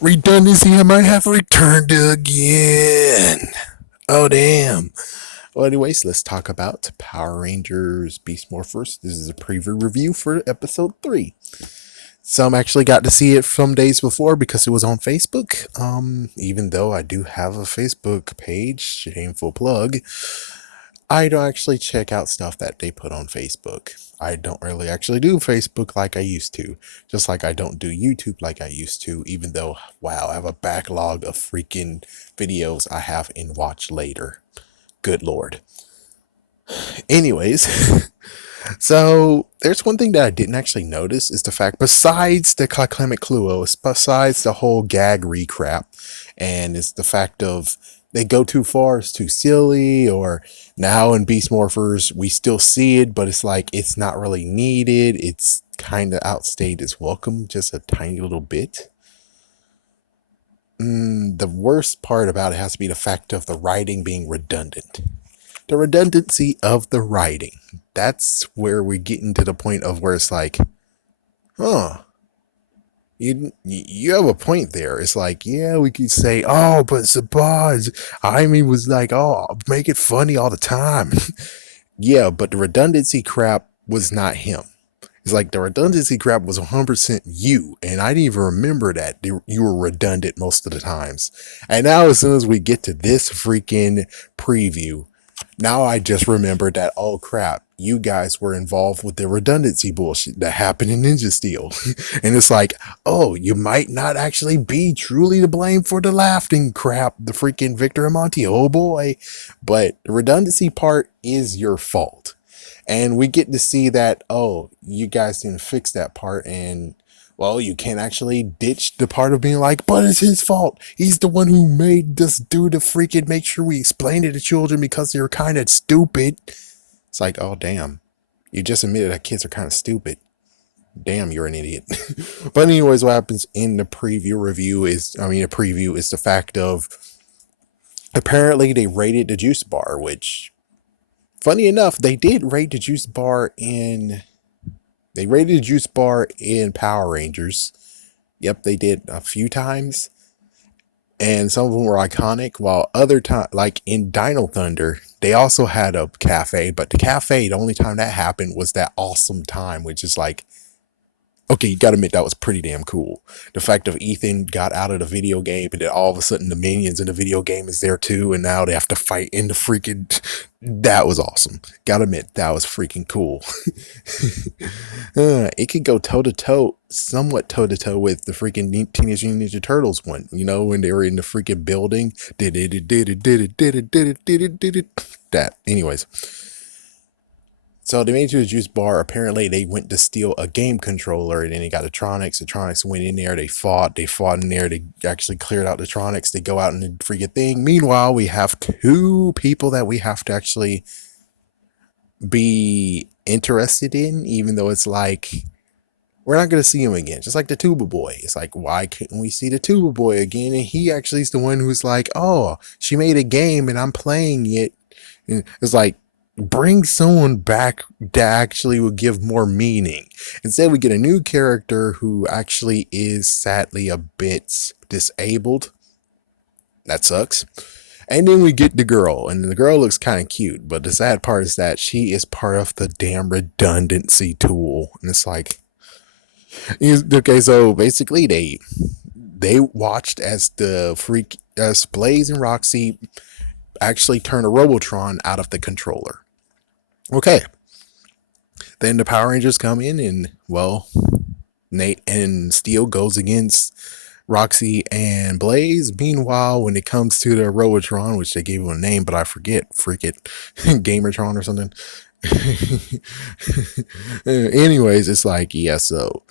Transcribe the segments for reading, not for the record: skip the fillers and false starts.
Redundancy, I might have returned again. Oh, damn. Well, anyways, let's talk about Power Rangers Beast Morphers. This is a preview review for episode 3. Some actually got to see it some days before because it was on Facebook. Even though I do have a Facebook page, shameful plug, I don't actually check out stuff that they put on Facebook. I don't really actually do Facebook like I used to. Just like I don't do YouTube like I used to, even though, wow, I have a backlog of freaking videos I have in watch later. Good lord. Anyways, so there's one thing that I didn't actually notice is the fact, besides the climate clue, besides the whole gag recrap, and it's the fact of they go too far, it's too silly, or now in Beast Morphers we still see it, but it's like it's not really needed. It's kind of outstayed its welcome just a tiny little bit. The worst part about it has to be the fact of the writing being redundant. The redundancy of the writing. That's where we're getting to the point of where it's like, huh, you have a point there. It's like, yeah, we could say, oh, but Sabaz, I mean, was like, oh, make it funny all the time. Yeah, but the redundancy crap was not him. It's like the redundancy crap was 100% you, and I didn't even remember that you were redundant most of the times. And now, as soon as we get to this freaking preview, now I just remembered that, oh crap, you guys were involved with the redundancy bullshit that happened in Ninja Steel. And it's like, oh, you might not actually be truly to blame for the laughing crap, the freaking Victor and Monty, oh boy. But the redundancy part is your fault. And we get to see that, oh, you guys didn't fix that part, and well, you can't actually ditch the part of being like, but it's his fault. He's the one who made us do the freaking make sure we explain it to children because they're kind of stupid. It's like, oh, damn. You just admitted that kids are kind of stupid. Damn, you're an idiot. But anyways, what happens in the a preview is the fact of apparently they rated the juice bar, which, funny enough, they did rate the juice bar in they rated the juice bar in Power Rangers. Yep, they did a few times. And some of them were iconic, while other time, like in Dino Thunder, they also had a cafe, but the cafe, the only time that happened was that awesome time, which is like, okay, you gotta admit that was pretty damn cool. The fact of Ethan got out of the video game and then all of a sudden the minions in the video game is there too, and now they have to fight in the freaking. That was awesome. Gotta admit, that was freaking cool. It could go toe to toe, somewhat toe to toe with the freaking Teenage Mutant Ninja Turtles one. You know, when they were in the freaking building. That. Anyways. So they made it to the juice bar. Apparently, they went to steal a game controller, and then they got the Tronics. The Tronics went in there. They fought in there. They actually cleared out the Tronics. They go out in the freaking thing. Meanwhile, we have 2 people that we have to actually be interested in, even though it's like we're not going to see him again. Just like the Tuba Boy. It's like, why couldn't we see the Tuba Boy again? And he actually is the one who's like, oh, she made a game and I'm playing it. And it's like, bring someone back that actually will give more meaning. Instead, we get a new character who actually is sadly a bit disabled. That sucks. And then we get the girl, and the girl looks kind of cute, but the sad part is that she is part of the damn redundancy tool. And it's like, okay, so basically they watched as as Blaze and Roxy actually turn a Robotron out of the controller. Okay, then the Power Rangers come in, and well, Nate and Steel goes against Roxy and Blaze. Meanwhile, when it comes to the Robotron, which they gave him a name, but I forget, freak it, Gamertron or something. Anyways, it's like, yeah, so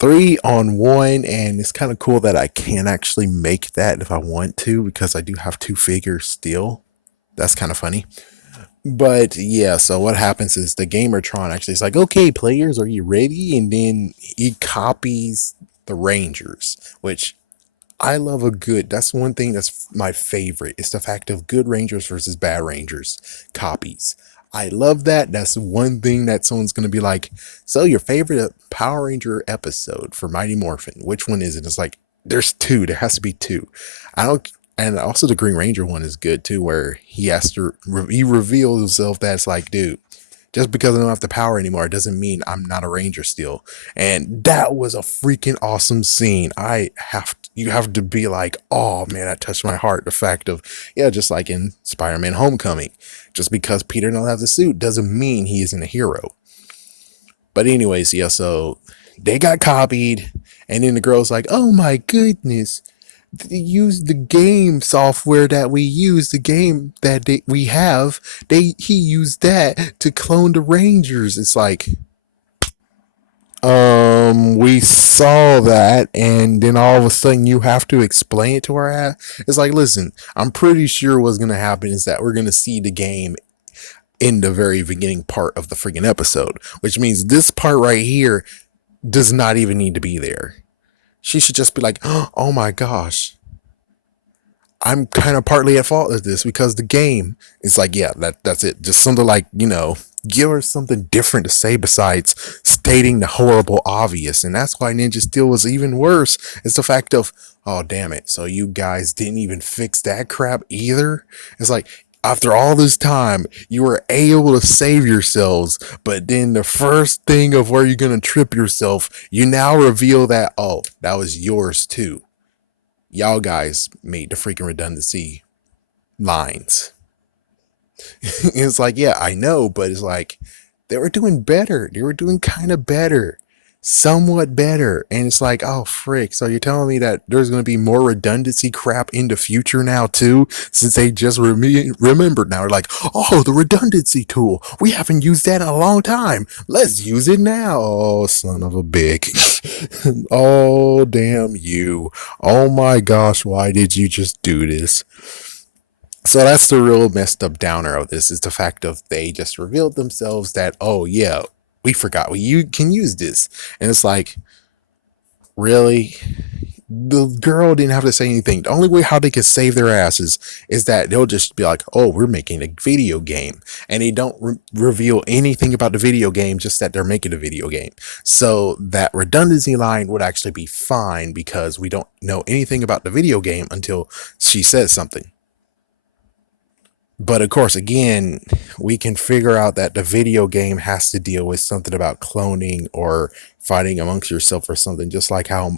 3-on-1, and it's kind of cool that I can actually make that if I want to, because I do have 2 figures still. That's kind of funny. But yeah, so what happens is the Gamertron actually is like, okay, players, are you ready? And then he copies the Rangers, which I love that's one thing that's my favorite. It's the fact of good Rangers versus bad Rangers copies. I love that. That's one thing that someone's going to be like, so your favorite Power Ranger episode for Mighty Morphin, which one is it? It's like, There's two. There has to be two. I don't. And also the Green Ranger one is good too, where he has to he reveals himself that's like, dude, just because I don't have the power anymore, it doesn't mean I'm not a ranger still. And that was a freaking awesome scene. You have to be like, oh man, that touched my heart. The fact of, yeah, just like in Spider-Man Homecoming, just because Peter don't have the suit doesn't mean he isn't a hero. But anyways, yeah, so they got copied, and then the girl's like, oh my goodness, they use the game software that we use, the game that we have. He used that to clone the Rangers. It's like, we saw that, and then all of a sudden you have to explain it to our ass. It's like, listen, I'm pretty sure what's gonna happen is that we're gonna see the game in the very beginning part of the freaking episode, which means this part right here does not even need to be there. She should just be like, oh my gosh, I'm kind of partly at fault with this because the game is like, yeah, that's it. Just something like, give her something different to say besides stating the horrible obvious. And that's why Ninja Steel was even worse. It's the fact of, oh, damn it. So you guys didn't even fix that crap either. It's like, after all this time, you were able to save yourselves, but then the first thing of where you're going to trip yourself, you now reveal that, oh, that was yours too. Y'all guys made the freaking redundancy lines. It's like, yeah, I know, but it's like they were doing better. They were doing kind of better, somewhat better. And it's like, oh, frick. So you're telling me that there's going to be more redundancy crap in the future now, too, since they just remembered now. They're like, oh, the redundancy tool. We haven't used that in a long time. Let's use it now. Oh, son of a bitch. Oh, damn you. Oh my gosh, why did you just do this? So that's the real messed up downer of this, is the fact of they just revealed themselves that, oh yeah, we forgot you can use this. And it's like, really? The girl didn't have to say anything. The only way how they could save their asses is that they'll just be like, oh, we're making a video game. And they don't reveal anything about the video game, just that they're making a video game. So that redundancy line would actually be fine because we don't know anything about the video game until she says something. But of course, again, we can figure out that the video game has to deal with something about cloning or fighting amongst yourself or something, just like how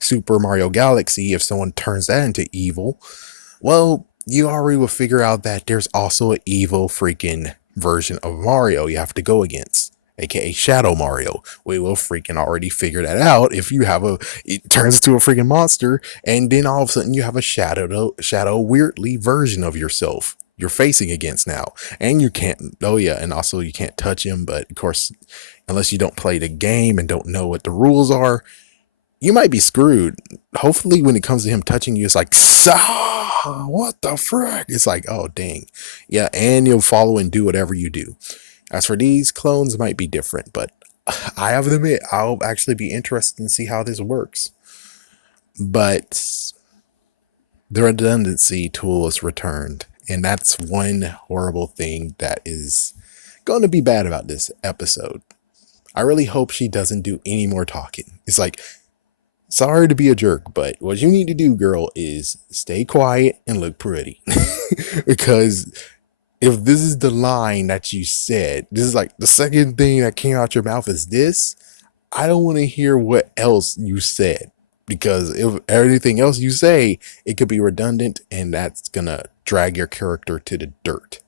Super Mario Galaxy, if someone turns that into evil, well, you already will figure out that there's also an evil freaking version of Mario you have to go against, aka Shadow Mario. We will freaking already figure that out. If you have it turns into a freaking monster, and then all of a sudden you have a shadow weirdly version of yourself you're facing against now. And you can't, oh yeah, and also you can't touch him, but of course, unless you don't play the game and don't know what the rules are, you might be screwed. Hopefully when it comes to him touching you, it's like, what the frick? It's like, oh dang. Yeah, and you'll follow and do whatever you do. As for these clones, might be different, but I have to admit, I'll actually be interested in see how this works. But the redundancy tool is returned, and that's one horrible thing that is going to be bad about this episode. I really hope she doesn't do any more talking. It's like, sorry to be a jerk, but what you need to do, girl, is stay quiet and look pretty. Because if this is the line that you said, this is like the second thing that came out your mouth is this, I don't want to hear what else you said. Because if everything else you say, it could be redundant and that's going to drag your character to the dirt.